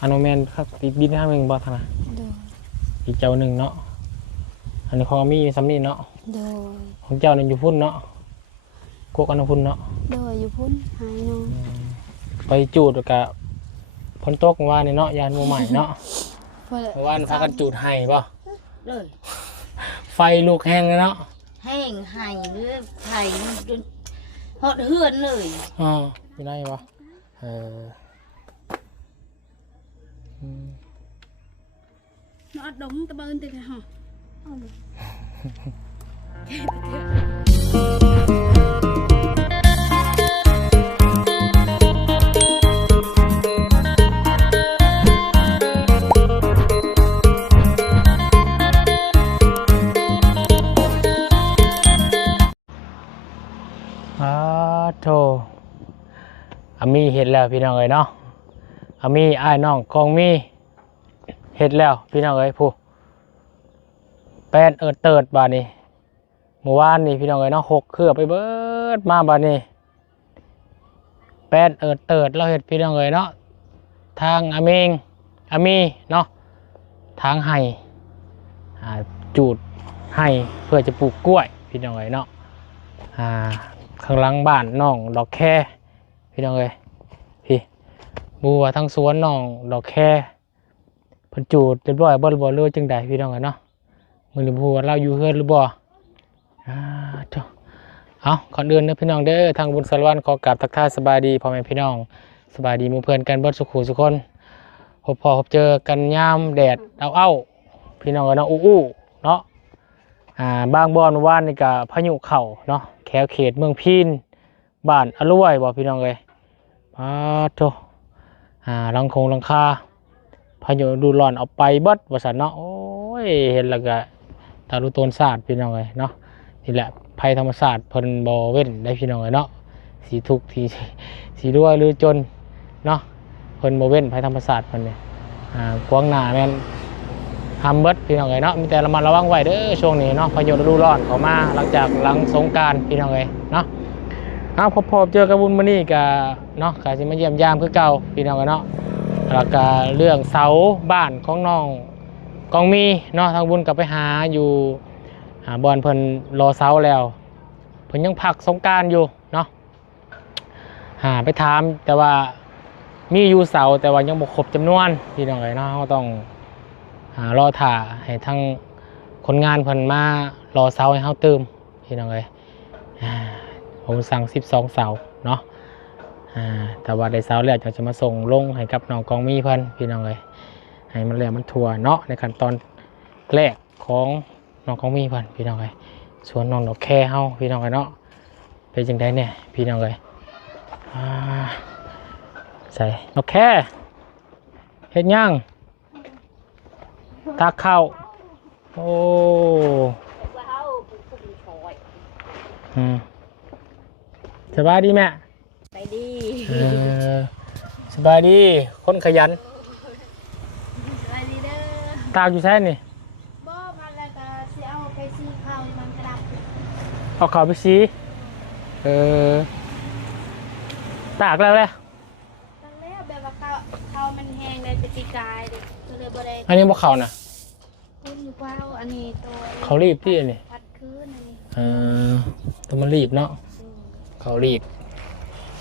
อันโนแมนครับติดบินข้างหนึ่งบ่ทางนะอีกเจ้าหนึ่งเนาะอันนี้ของมีซัมนี่เนาะของเจ้านี่อยู่พุ่นเนาะกอันพุ่นเนาะโดยอยู่พุ่นหายเนาะไปจูดกับพ้นโต๊ะว่านี่เนาะยานโมใหม่เนาะว่าพากันจูดไห้ป่ะเลยไฟลูกแห้งเลยเนาะแห้งไห้หรือไห้จนหดเหือนเลยอ๋ออยู่ไหนวะnó đúng tao bơn từ hảโธ่อามีเห็ดแล้วพี่น้องเอ้ยเนาะอามีอ้ายน้องกองมีเห็ดแล้วพี่น้องเอ้ยผู้แป้นเติดบาดนี้เมื่อวานนี่พี่น้องเอ้ยเนาะ6 เครือไปเบิดมาบาดนี้แป้นเติดเราเห็ดพี่น้องเอ้ยเนาะทางอามีเนาะทางไห้จูดไห้เพื่อจะปลูกกล้วยพี่น้องเอ้ยเนาะข้างหลังบ้านน้องดอกแค่พี่น้องเอ้ยพี่บัวทั้งสวนน้องดอกแค่เพิ่นจูดเรียบร้อยบ่เลือจังใดพี่น้องเอ้ยเนาะมื้อนี้บัวเราอยู่เฮือนหรือบ่จ้ะเอาก่อนอื่นเด้อพี่น้องเด้อทางบุญสารวัตรขอกราบทักทายสบายดีพ่อแม่พี่น้องสบายดีหมู่เพื่อนกันเบิดสุขุสุคนพบเจอกันยามแดดเอาพี่น้องเอ้ยเนาะอู้เนาะบางบ่อนว่านนี่ก็พายุเข้าเนาะแถวเขตเมืองพีนบ้านอรวยบ่พี่น้องเอ้ยโธ่หลังคาพายุดูร้อนเอาไปเบิดว่าซั่นเนาะโอ้ยเห็นแล้วก็ตาดูต้นศาสตร์พี่น้องเอ้ยเนาะนี่แหละภัยธรรมชาติเพิ่นบ่เว้นได้พี่น้องเอ้ยเนาะสีทุกข์สีรวยหรือจนเนาะเพิ่นบ่เว้นภัยธรรมชาติเพิ่นนี่กวางหน้าแม่นทำเบิดพี่น้องเอ้ยเนาะมีแต่ระมัดระวังไว้เด้อช่วงนี้เนาะพายุฤดูร้อนเข้ามาหลังสงกรานต์พี่น้องเอ้ยเนาะพบเจอกับบุญมื้อนี้ก็เนาะก็สิมาเยี่ยมยามคือเก่าพี่น้องเอ้ยเนาะแล้วก็เรื่องเสาบ้านของน้องกองมีเนาะทางบุญก็ไปหาอยู่บอนเพิ่นรอเสาแล้วเพิ่นยังพักสงกรานต์อยู่เนาะไปถามแต่ว่ามีอยู่เสาแต่ว่ายังบ่ครบจำนวนพี่น้องเอ้ยเนาะเราต้องรอถ่าให้ทั้งคนงานเพิ่นมารอเสาให้เฮาเติมพี่น้องเอ้ยผมสั่ง12 เสาเนาะแต่ว่าได้เสาแล้วจะมาส่งลงให้กับน้องกองมีเพิ่นพี่น้องเอ้ยให้มันแล้วมันทั่วเนาะในขั้นตอนแรกของน้องกองมีเพิ่นพี่น้องเอ้ยส่วนน้องดอกแค่เฮาพี่น้องเอ้ยเนาะเป็นจังได๋เนี่ยพี่น้องเอ้ยใส่ดอกแค่เฮ็ดหยังตาเข้าโอ้สบายดีแม่ไปดีสบายดีคนขยันสบายดีเด้อตากอยู่ใช่นี่บ่พันแล้วก็สิเอาไปซีข้าวมันกระดับเอาข้าวไปซีตากแล้วเลยตั้งแล้วแบบว่าข้าวมันแห้งได้ปีกายเด้ก็เลยบ่ได้อันนี้บ่ข้าวน่ะคุณอยู่เปล่าอันนี้ตัวเขารีบที่อันนี้พัดคืนอันนี้ตัวมันรีบเนาะเขารีบ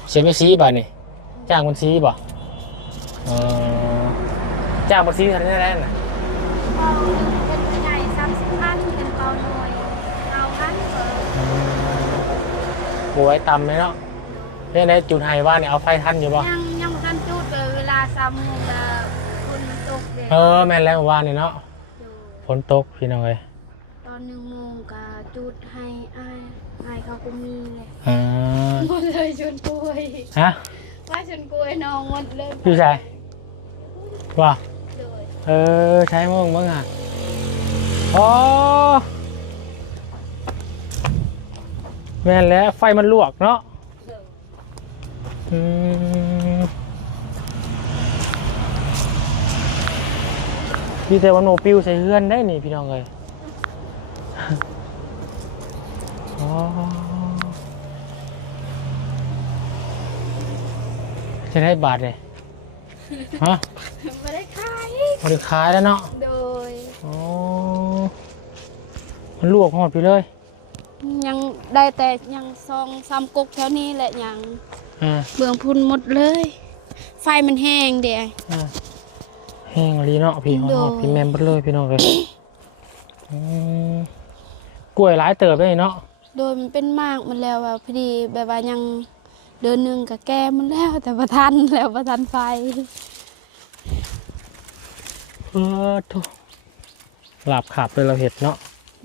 เสียไม่ซีบ่ะนี่จ้างมันซีบ่จ้างมันซีทันได้น่ะเอาเป็นไง30,000เป็นเปาหน่อยเอาพันบวยตำไหมเนาะเรื่องไหนจุดไฮว่าเนี่ยเอาไฟทันอยู่บ่ยังทันจุดเลยเวลา3 โมงแล้วฝนมันตกเลยแม่นแล้วว่านี่เนาะฝนตกพี่น้องเอ้ยตอน1 โมงก็จุดให้อ้ายเขาก็มีเลยหมดเลยชนกล้วยว่าชนกล้วยน้องหมดเลยพี่ชายว่าใช้มึงบ้างอ่ะแม่นแล้วไฟมันลวกเนาะพี่แต่ว่าโนปิวใส่เฮือนได้นี่พี่น้องเลยจ จะได้บาทเลยฮะ ไม่ได้ขาย บริขายแล้วเนาะ โดย อ๋อมันลวกหอดไปเลย ยังได้แต่ยังซองซ้ำกกแถวนี้แหละยัง อ่า เบื้องพุ่นหมดเลย ไฟมันแห้งเดีย อ่าแห้งลีเนาะพี่หอ โด ด ย พี่แมมเบดเลยพี่น้องเลยกล้วยหลายเติบเลยเนาะ โดยมันเป็นมากมันแล้วอะพอดีแบบว่ายังเดือนหนึ่งกับแก้มันแล้วแต่ประทันแล้วประทันไฟ ทุกหลับขับเลยเราเห็ดเนาะ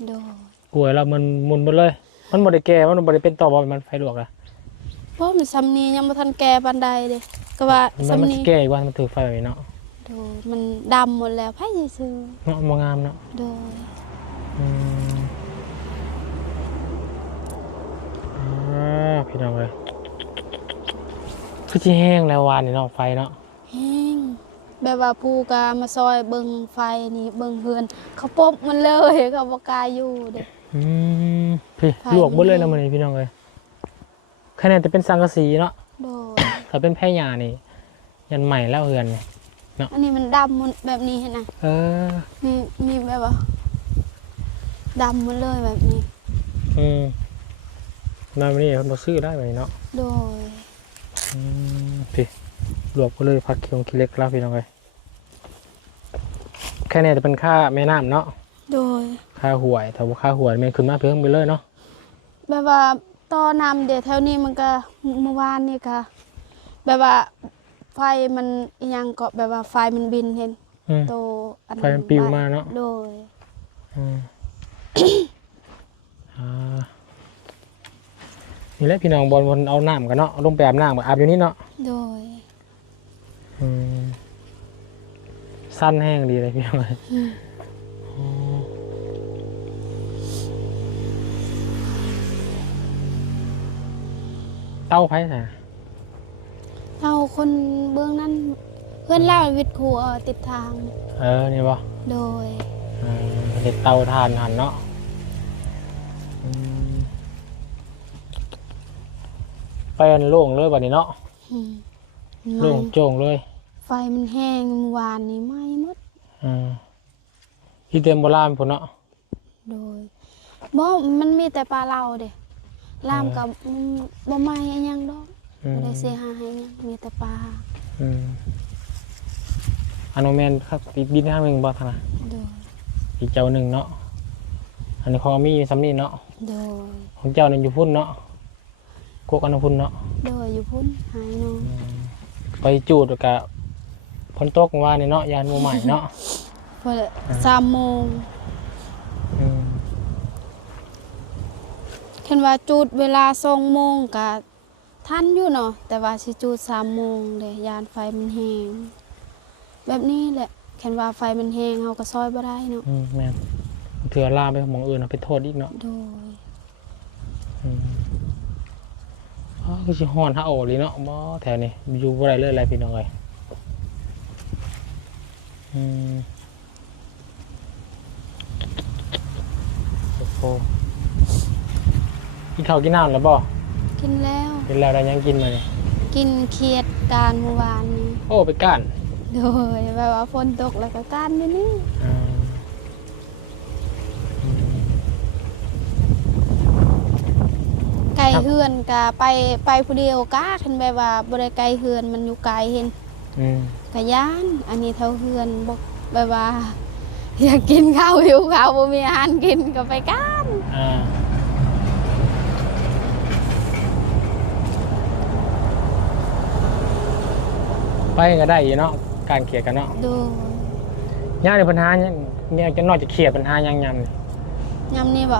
โดย กล้วยเรามันมุนหมดเลย มันบ่ได้แก่มันบ่ได้เป็นต่อบ่มันไฟลวกอะ เพราะมันซ้ำนี้ยังประทันแก้ปันใดเลยก็ว่า มัน ซ้ำ สิ นี้ แก่อีกวันมันถือไฟแบบนี้เนาะ โดยมันดำหมดแล้วไพ่ซื้อ เนาะบ่งามเนาะ โดย อืมพี่น้องเลยคือสิแห้งแล้ววานนี่เนาะไฟเนาะ แห้งแบบว่าภูกามาซอยเบิงไฟนี่เบิงเฮือนเขาปบมันเลยเขาบอกกล้าอยู่เด็ก พี่ ไฟ ลวกเบิดเลย มัน นะมื้อนี้พี่น้องเลยแค่นั้นจะเป็นสังกะสีเนาะ โดย ถ้าเป็นแพร่หญ้านี่ยันใหม่แล้วเฮือนนี่ อันนี้มันดำหมดแบบนี้เห็นไหม เออ นี่มีแบบว่าดำหมดเลยแบบนี้ มาวันนี้เพิ่นบ่ซื้อได้แบบนี้เนาะ โดย พี่ลวกก็เลยผักเคียงขี้เล็กแล้วพี่น้องเลยแค่นี้จะเป็นค่าแม่น้ำเนาะ โดย ค่าหวยแต่ว่าค่าหวยมันขึ้นมาเพิ่มไปเลยเนาะ แบบว่าต่อนำเดี๋ยวแถวนี้มันก็เมื่อวานนี่ก็แบบว่าไฟมันอิหยังก็แบบว่าไฟมันบินเห็น โตอัน ไฟมันปิวมาเนาะ โดย อืม นี่แหละพี่น้องบอลวนเอาน้ำกันเนาะเอาลงไปอาบน้ำอาบอยู่นี่เนาะ โดย สั้นแห้งดีเลยพี่น้องเลยเต้าไผ่ใส่ เอาคนเบื้องนั้นเพื่อนเล่าวิทย์ครูติดทาง นี่บ่ โดย เด็ดเตาทานหันเนาะเป็นโล่งเลยบัดนี้เนาะ อืม โล่งโจ่งเลย ไฟมันแห้งเมื่อวานนี้ไหม้หมด ที่เตรียมโบราณพุ่นเนาะ โดยบ่มันมีแต่ปลาเล่าเด้ลามกับบ่ไหม้อิหยังดอกบ่ได้เสียหายอิหยังมีแต่ปลา อันโนแมนครับอีกบินข้างหนึ่งบ่ทางนะ โดย อีกเจ้าหนึ่งเนาะอันนี้ของมีซัมนี่เนาะ โดย ของเจ้าหนึ่งอยู่พุ่นเนาะกกอันนนพุ่นเนาะ โดยอยู่พุ่นหายเนาะ ไปจูดกับพ้นตกว่านี่เนาะยานโมใหม่เนาะ พอ3 โมงคันว่าจุดเวลา2 โมงก็ทันอยู่เนาะแต่ว่าสิจุด3 โมงเด้ยานไฟมันแห้งแบบนี้แหละคันว่าไฟมันแห้งเฮาก็ซอยบ่ได้เนาะ แม่นเถื่อล่าไปหมองอื่นเอาไปโทษอีกเนาะ โดย คือสิฮ้อนฮะโอเลยเนาะบ่แถวนี้อยู่บ่ได้เลยอะไรพี่น้องเอ้ยโอ้โหกินข้าวกินน้ำแล้วบ่ กินแล้ว กินแล้วได้ยังกินมาเนี่ย กินเขียดการเมื่อวานนี้ โอ้ไปก้าน โดยแบบว่าฝนตกแล้วก็การอยู่นี่ไก่เฮือนก็ไปผู้เดียวกะคันแบบว่าบ่ได้ไก่เฮือนมันอยู่ไกลเห็นกะย่านอันนี้เท่าเฮือนบอกแบบว่าอยากกินข้าวหิวข้าวบ่มีอาหารกินก็ไปกันไปก็ได้อยู่เนาะการเขียดกันเนาะ ดู ย่าในปัญหาเนี่ยจะนอกจากเขียดปัญหายังยำเลย ยำนี่บ่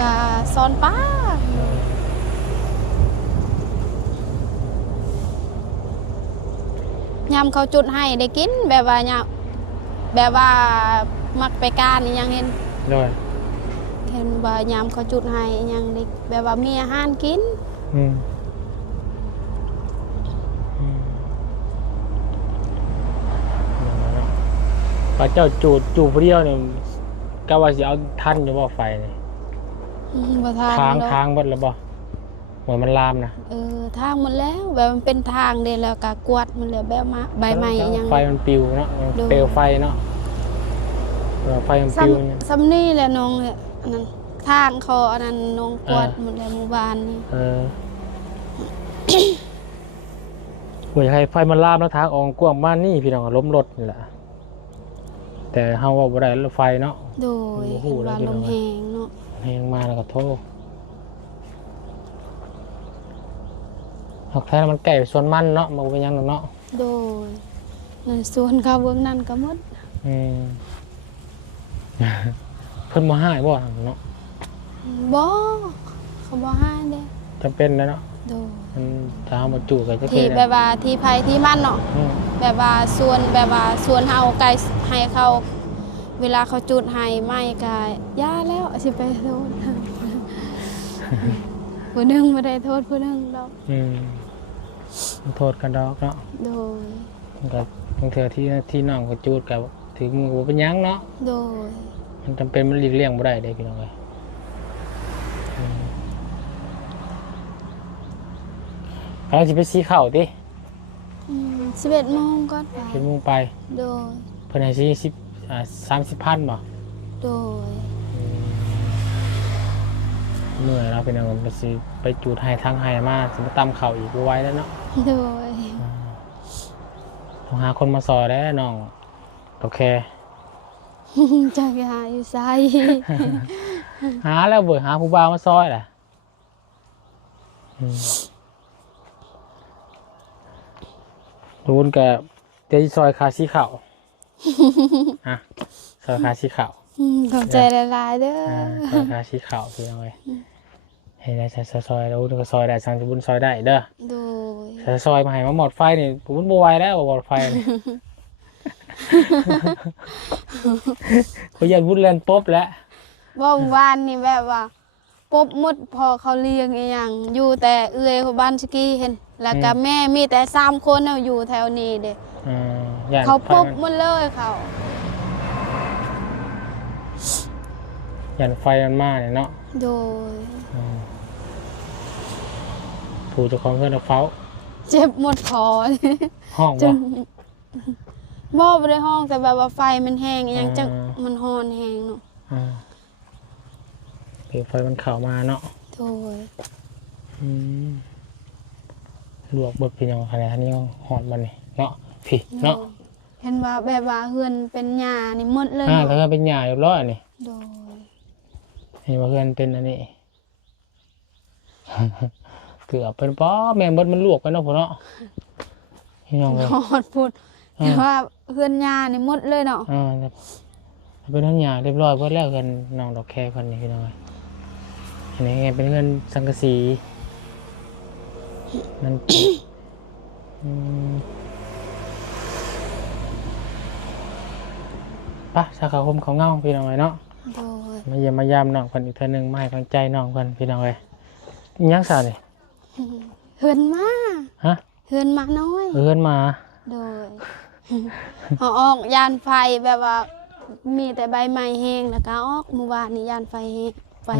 กะซอนป้ายำเขาจุดให้ได้กินแบบว่ายำแบบว่ามักไปการอีหยังเห็น ด้วย เห็นว่ายำเขาจุดให้อีหยังได้แบบว่ามีอาหารกิน พระเจ้าจูผู้เดียวเนี่ยก็ว่าสิเอาท่านอยู่บ่ไฟเนี่ย บ่ทาน ค้างเบิดแล้วบ่ เหมือนมันลามนะ ทางหมดแล้วแบบมันเป็นทางเด้แล้วก็กวาดมันเหลือแบบมาใบไม้ยัง ไฟมันปิวเนาะเปลวไฟเนาะไฟมันปิวเนี่ย ซ้ำนี่แหละน้องเนี่ยอันนั้นทางเขาอันนั้นน้องกวาดหมดแล้วหมู่บ้านนี่ หัวใจไฟมันลามแล้วทางออกกว้างบ้านนี่พี่น้องล้มรถนี่แหละแต่เฮาว่าบ่ได้รถไฟเนาะ โดยเห็นว่าลมแหงเนาะ แหงมาแล้วก็โทษหอกแท้มันไก่ส่วนมันเนาะมันเป็นยังเนาะ โดยนั่นส่วนเขาเบื้องนั้นก็หมด เพิ่นบ่ให้บ่เนาะ บ่เขาบ่ให้เด้ จำเป็นแล้วเนาะ โดย มันถ้าเอามาจู่ก็จะ ที่แบบว่าที่ไผที่มันเนาะแบบว่าส่วนเฮาไกลให้เขาเวลาเขาจุดให้ไม่ก็ย่าแล้วสิไปโทษผู้หนึงบ่ได้โทษผู้หนึงดอก โทษกันดอกเนาะ โดย มันก็บางเทื่อที่น้องก็จูดกับถึงมือบ่เป็นหยังเนาะ โดย มันจำเป็นมันหลีกเลี่ยงบ่ได้เด้พี่น้องเอ้ยเขาสิไปสีข้าวติ 11 โมงก่อนไป 7 โมงไป โดย เพิ่นให้สิ30,000บ่ โดย เหนื่อยแล้วพี่น้องไปสิไปจูดให้ทางให้มาสิมาตำข้าวอีกบ่ไหวแล้วเนาะ โดย ต้องหาคนมาซอยแล้วน้องโอเค จักหาอยู่ไส หาแล้วเบิดหาผู้บ่าวมาซอยแหละรูนกับเดี๋ยวซอยคาสีขาวฮะซอยคาสีขาว ขอบใจหลายๆเด้อ ซอยคาสีขาวพี่น้องเอ้ยให้ได้ซอยแล้วก็ซอยได้สั่งสบุญซอยได้เด้อ โดย ซอยมาให้มาหมดไฟนี่ผมบ่ไหวแล้วหมดไฟนี่เขาอยากบุญแลนป๊บแล้ว ว่าวานนี่แบบว่าปบหมดพอเขาเลี้ยงอีหยังอยู่แต่เอื้อยเขาบ้านสกี้เห็นแล้วก็แม่มีแต่3 คนเอาอยู่แถวนี้เด้ ย่าน เขา ไฟ ปบหมดเลยเขา ย่านไฟมันมาเนี่ยเนาะ โดย ผู้เจ้าของเพื่อนเอาเฝ้า เจ็บหมดคอ ห้อง จ บ่ นบ่ได้ห้องแต่แบบว่าไฟมันแห้งอีหยังจักมันฮ้อนแห้งเนาะ เปลวไฟมันเข้ามาเนาะ โดย ลวกบดเป็นยังไงอันนี้หอดมันนี่เนาะพี่เนาะ เห็นว่าแบบว่าเฮือนเป็นหญ้านี่หมดเลย ถ้า เนาะ เกิดเป็นหญ้าอยู่ร้อยนี่ โดย เห็นว่าเพื่อนเป็นอันนี้ เกือบเป็นป้อแม่บดมันลวกไปเนาะพ่อเนาะพี่น้องเลย ฮอดพูดแต่ว่าเฮือนหญ้านี่หมดเลยเนาะ เป็นทั้งหญ้าเรียบร้อยเพื่อแล้วกันน้องดอกแคคนนี้พี่น้องเลยอันนี้เป็นเงินสังกะสีมัน ปะชาขาวคมเขาเงาพี่น้องเลยเนาะ โดย มาเยี่ยมมายามน้องคนอีกเท่านึงมาให้กำลังใจน้องคนพี่น้องเลยยังสาวนี่ เฮือนมา ฮะ เฮือนมาน้อย เอื้อนมา โดย เอาออกยานไฟแบบว่า มีแต่ใบไม้แห้งแล้วก็ออกเมื่อวานนี้ยานไฟแห้งไฟ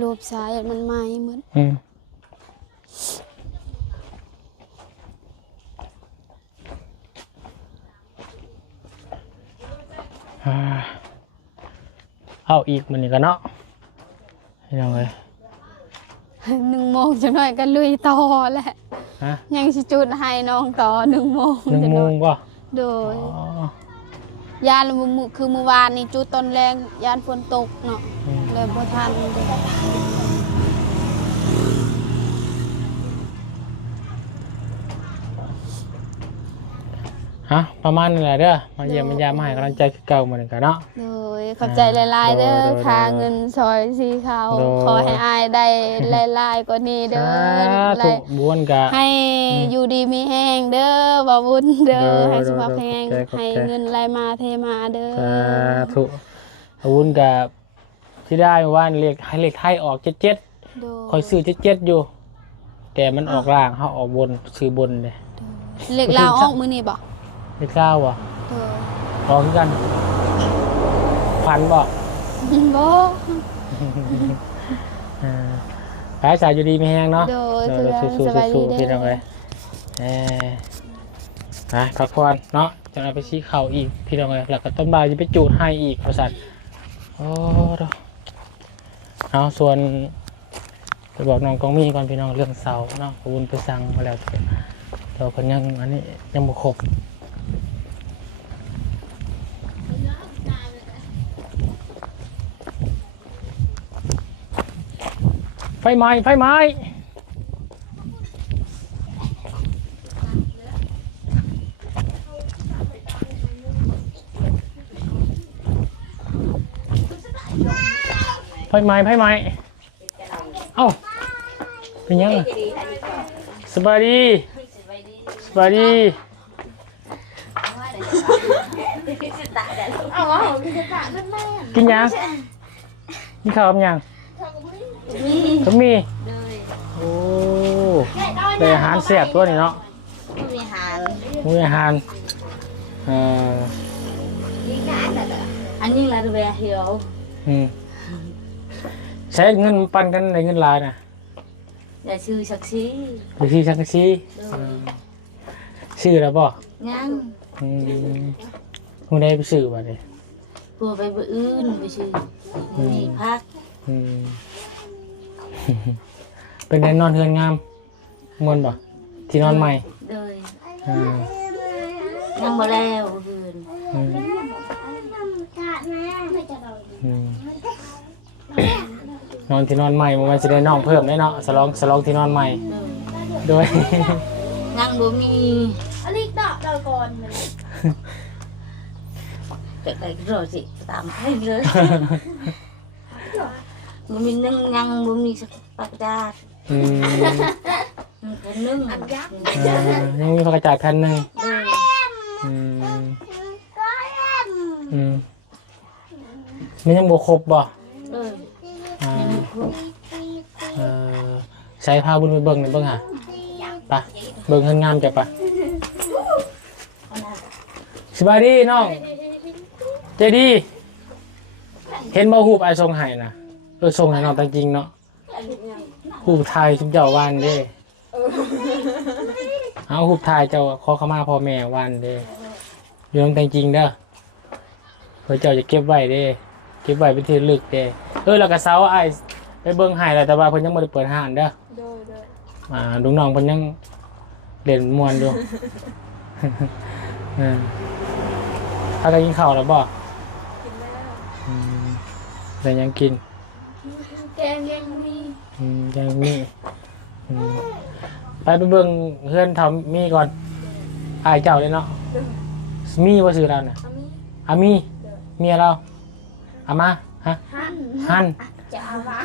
รูปสายมันไหม้หมด เอาอีกมันนี่กันเนาะพี่น้องเลย 1 โมงจะหน่อยก็ลุยต่อแหละ ฮะ ยังสิจุดให้น้องต่อ1 โมง 1 โมงป่ะ โดย อ๋อย านคือเมื่อวานนี่จุดตอนแรงยานฝนตกเนาะเลยบ่ทันเด้อ ฮะประมาณนี้แหละเด้อมาเยี่ยมมายามมาให้กำลังใจคือเก่าเหมือนกันเนาะ โดยขอบใจหลายๆเด้อ โดย ค่าเงินซอยสีขาว โดย ขอให้อายได้หลายๆกว่านี้เด้อ ถูกบ้วนกะ ให้อยู่ดีมีแห้งเด้อบ่บุญเด้อ โดย ให้สุขภาพแข็ง โดยขอบใจ ให้เงินไหลมาเทมาเด้อ สาธุวุ้นกับที่ได้ว่าเลขให้เลขไทยออก77 โดย คอยซื้อ77อยู่ แต่มันออกล่างเขาออกบนซื้อบนเลย เลขลาวออกมื้อนี้บ่ เลข9อ่ะ โดย ออกคือกันพันบ่ บ่ ไป ขายสายอยู่ดีไม่แห้งเนาะ โดย เราสู้ สบายดี ๆพี่น้องเลยไปพักผ่อนเนาะจะเอาไปชี้เข่าอีกพี่น้องเลยแล้วก็ต้นบ่าวจะไปจูดให้อีกบริษัทโอ้เอาส่วนไปบอกน้องกองมีก่อนพี่น้องเรื่องเสาเนาะบุญไปสั่งมาแล้วแต่คนยังอันนี้ยังบ่ครบไฟไหม้ไฟไหม้ไฟไหม้ไฟไหม้เอ้าเป็นยังไงสบายดีสบายดีกินยังกินข้าวกับยังก็มีโอ้เป็นอาหารแซ่บตัวนี้เนาะมีอาหารอันนี้ละเบียเหี่ยวใช้เงินปันกันในเงินลายนะ อย่าชื่อสักซี บางทีชักซีชื่อแล้วบ่ยังคุณได้ไปสื่อบ่เนี่ย ผัวไปบ่อื่นไปชื่อมีพัก เป็นแนนอนเฮือนงามมวนบ่ที่นอนใหม่เลยยังบ่แล้วคืนนอนที่นอนใหม่มันจะได้น้องเพิ่มได้เนาะสลองที่นอนใหม่โดยยังบ่มี อันนี้ดอกก่อนมันจะไปรอสิตามให้เลยบ่มีนึ่งยังบ่มีสักปักจาดนึ่งอันยักษ์ยังมีผักกาดคันหนึ่งมันยังบวครบบ่ใช้ผ้าบุญไปเบิ่งหน่อยเบิ่งหะไปเบิ่งเงินงามจับปะสบายดีน้องใจดีเห็นบ่หูบไอทรงไห้นะทรงไห้น้องแต่จริงเนาะหูบไทยชุบเจ้าวันเด้เอาหูบไทยเจ้าขอขมาพ่อแม่วันเด้อยู่น้องแต่จริงเด้อเพื่อเจ้าจะเก็บไว้เด้เก็บไว้เป็นที่ลึกเด้แล้วก็เซาไอไปเบิ่งไห้แล้วแต่ว่าเพิ่นยังบ่ได้เปิดห้านเด้อลุงน้องเพิ่นยังเล่นม่วนอยู่ถ้าได้กินข้าวแล้วบ่แต่ยังกินแกงยังมีไปเบิ่งเพื่อนทำมีก่อนอายเจ้าเลยเนาะมีว่าซื้อเราเนี่ยอามีเมียเราอามาฮะฮันจะเอามา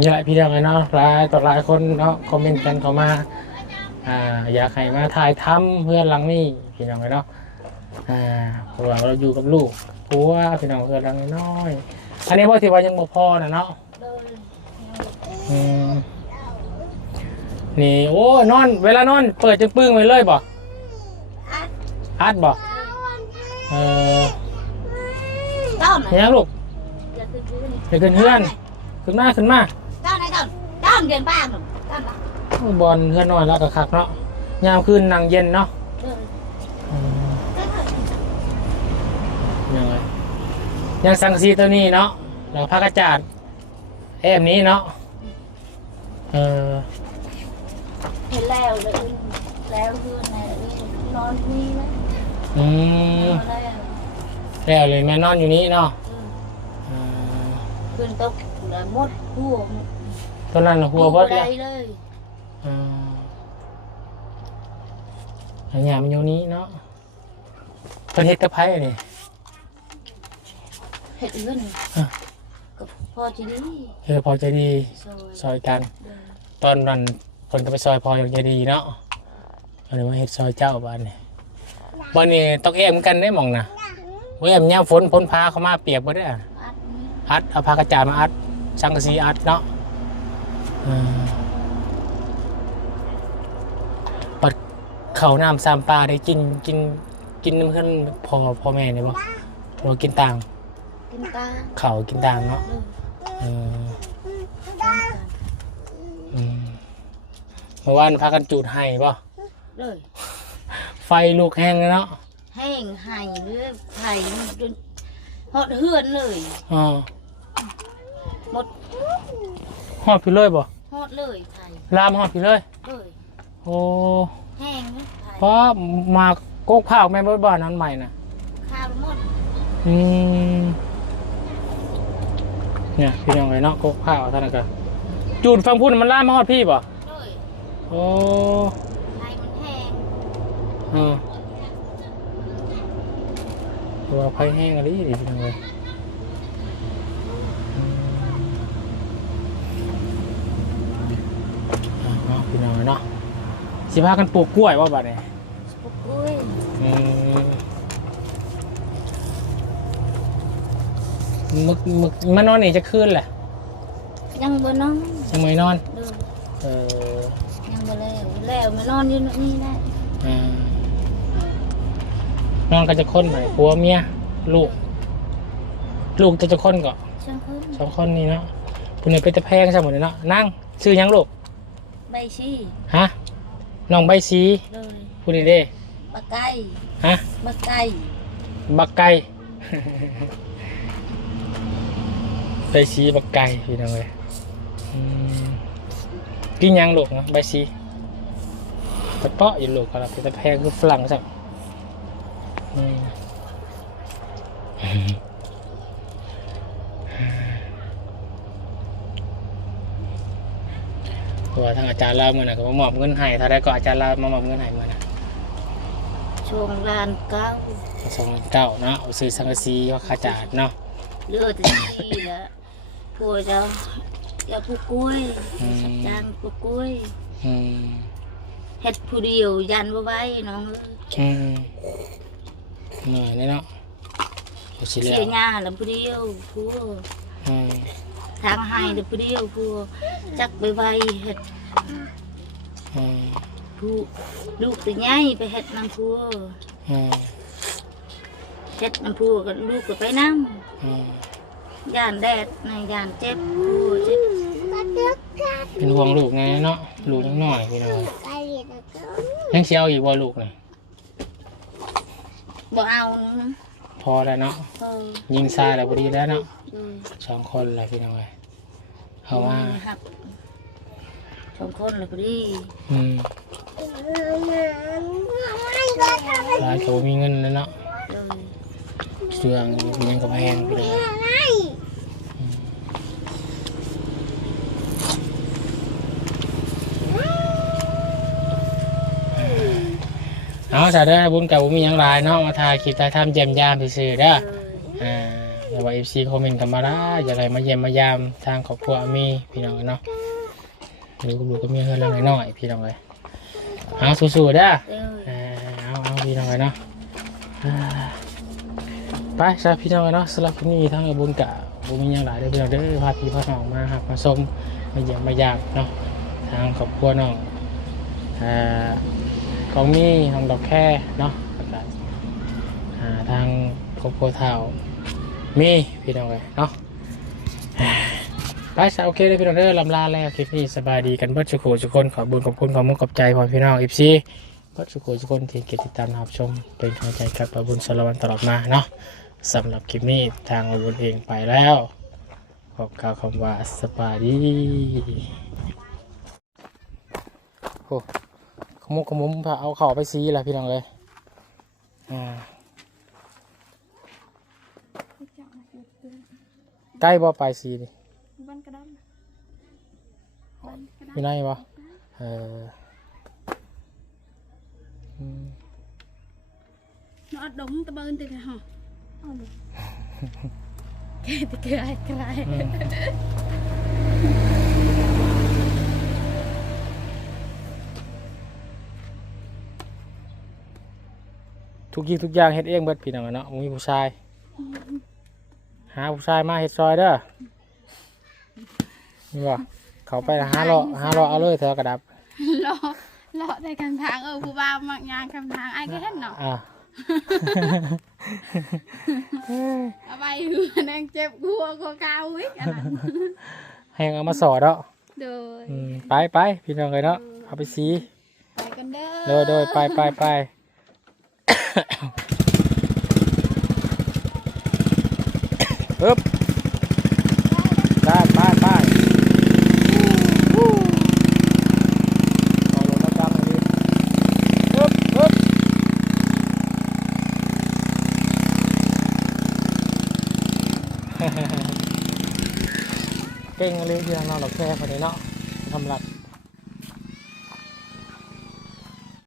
นี่แหละพี่น้องเลยเนาะหลายต่อหลายคนเนาะคอมเมนต์กันเข้ามาอยากให้มาถ่ายทำเพื่อนหลังนี้พี่น้องเลยเนาะเพราะว่าเราอยู่กับลูกผัวพี่น้องเพื่อนหลังน้อยอันนี้ว่าที่ว่ายังบ่พอนะเนาะนี่โอ้นอนเวลานอนเปิดจะปึ้งไว้เลยบ่อัดบ่ยังลูกจะขึ้นเฮือนขึ้นมาก้าวไหนก้าวเดินบ้านบอลเฮือนนอนแล้วก็คักเนาะยามคืนนั่งเย็นเนาะยังไงยังสังสีตัวนี้เนาะแล้วพักกระจาดแอบนี้เนาะเห็นแล้วเลยแล้วคืนไหนนอนนี่ไหมแล้วเลยแม่นอนอยู่นี้เนาะคืนตกมดหัวตอนนั้นหัวบดเลยอันนี้มันอยู่นี้เนาะเป็นเห็ดตะไคร้นี่เห็ดอื่นก็พอจะดีพอจะดีซอยกันตอนนั้นคนก็ไปซอยพอยังจะดีเนาะอันนี้มาเห็ดซอยเจ้าบ้านนี่บ้านนี้ต้องแอมกันได้มองนะเว้ยแอมเนี่ยฝนพาเข้ามาเปียกบ่ได้อัดเอาผ้ากระจาดมาอัดสังกะสีอัดเนาะปัดเข่าน้ำซามปลาได้กิน กินน้ำเพื่อนพ่อแม่เนี่ยบ่เรากินต่าง กินตา ข้าวกินต่างเนาะ เลย เมื่อวานพากันจูดไห้ป่ะ เลย ไฟลุกแห้งเลยเนาะ แห้งหายเรื่อยไผ่จนหดเหือนเลย อ๋อ หมด หอดพี่เลยป่ะ หดเลยไผ่ ลามหอดพี่เลย เลย โอ้ แห้งเลยไผ่ เพราะมาโกกผ้าแม่บ้านนั้นใหม่น่ะ ข้าวหมด อืมเนี่ยพี่น้องไอ้เนาะโกกผ้าท่านนก็จูดฟังพูดมันลามมาหอดพี่ป่ะ เลย โอ้ ไผ่มันแห้ง ตัวไฟแห้งอะไรดิพี่น้องเลยเนาะพี่น้องเนาะสิพากันปลูกกล้วยว่าบัดเนี่ย ปุกอุ้ย มึกมานอนนี่จะขึ้นแหละ ยังบ่นอน ยังไม่นอน เลย เออ ยังบ่แล้วมานอนอยู่นี่แหละ นอนกันจะค้นไหมผัวเมียลูกจะค้นก่อน ช่างคืน 2 คนนี้เนาะคุณเนี่ยเป็นตะแพงใช่หมดเลยเนาะนั่งชื่อยังลูก ใบชี ฮะน้องใบสี เลย คุณนี่เด้ ปลาไก่ ฮะ ปลาไก่ บักไก่ ใบสีบักไก่พี่น้องเลยกินยังลูกนะใบสีตะเปาะอยู่ลูกครับเป็นตะแพงคือฝรั่งสักตัวทางอาจารย์เราเมื่อน่ะก็มามอบเงินให้ถ้าได้ก็อาจารย์เรามามอบเงินให้เมื่อน่ะ ช่วงลานเก้า 2,900เนาะเอาซื้อสังกะสีว่าขาจาดเนาะ เลือดที่ละพวกเจ้าอย่าปลูกกล้วยสับจางปลูกกล้วย อืม เฮ็ดผู้เดียวยันบ่ไว้น้องเอ้ย เหนื่อยเลยเนาะเอาสิ เสี แล้ว ยหญ้าแล้วผู้เดียวผู้ ทางให้แล้วผู้เดียวผู้จักไปไว้เฮ็ดผู้ลูกตัวใหญ่ไปเฮ็ดนำผู้เฮ็ดนำผู้ก็ลูกก็ไปนำย่านแดดในย่านเจ็บผู้เจ็บ เป็นห่วงลูกไงเนาะลูกยังน้อยพี่น้องยังเชียวอีกบ่ลูกเลย บ่เอานะ พอแล้วเนาะ เออ ยิงซาแล้วพอดีแล้วเนาะ เออ 2 คนเลยพี่น้องเลยเอาว่า ครับสองคนเลยพอดี ร้านเขามีเงินแล้วเนาะ เลย เสื่องมียังกับแพงพี่น้องเอาสาเด้อบุญกับบุญมีหยังหลายเนาะมาถ่ายคลิปถ่ายทำเยี่ยมยามซื่อๆเด้อ แต่ว่า FC คอมเมนต์กันมาได้อยากให้มาเยี่ยมมายามทางครอบครัวมีพี่น้องเนาะดูก็มีเฮือนเล็กน้อยพี่น้องเลยเอาสู้ๆเด้อ เลย เอาพี่น้องเลยเนาะไปใช่พี่น้องเลยเนาะสำหรับที่นี่ทั้งบุญกะบุญมีอย่างหลายเด้อพี่น้องเด้อพาพี่พ่อน้องมาหักมาส้มมาเยี่ยมมายามเนาะทางครอบครัวน้องของมีของดอกแค่เนาะทางครอบครัวเท่ามีพี่น้องเลยเนาะไปโอเคเลยพี่น้องเด้อลำลาแล้วคลิปนี้สบายดีกันเบิดสุขทุกคนขอบุญขอบคุณขอมุ่งขอบใจพ่อพี่น้องFCเบิดสุขทุกคนที่ติดตามรับชมเป็นกำลังใจกับบุญสารวัตรตลอดมาเนาะสำหรับคลิปนี้ทางบุญเองไปแล้วขอบกล่าวคำว่าสบายดีโอ้ขมุมพาเอาเข่าไปซีละพี่น้องเลยใกล้บ่ปลายซีดิ บ้านกระดาน อยู่ไหนวะnó đúng tao bên từ hả cái ทุกยี่ทุกอย่างเฮ็ดเองเบิดพี่น้องเนาะมีผู้ชายหาผู้ชายมาเฮ็ดซอยเด้อนี่บ่เขาไปหาเลาะเอาเลยเถอะกระดับ lo lo đây cầm thang ở khu ba mặc nhà cầm thang ai cái hết nó เอาไปเฮือนยังเจ็บกลัวกว่าเก่าอีกอันนั้น ให้เอามาสอดเนาะ โดย ไปพี่น้องเลยเนาะเอาไปสี ไปกันเด้อ โดยไปปึ๊บได้ไปเอาลงมาจังเลยปึ๊บเก่งเลยที่น้องเราแค่คนนี้เนาะทำหลัก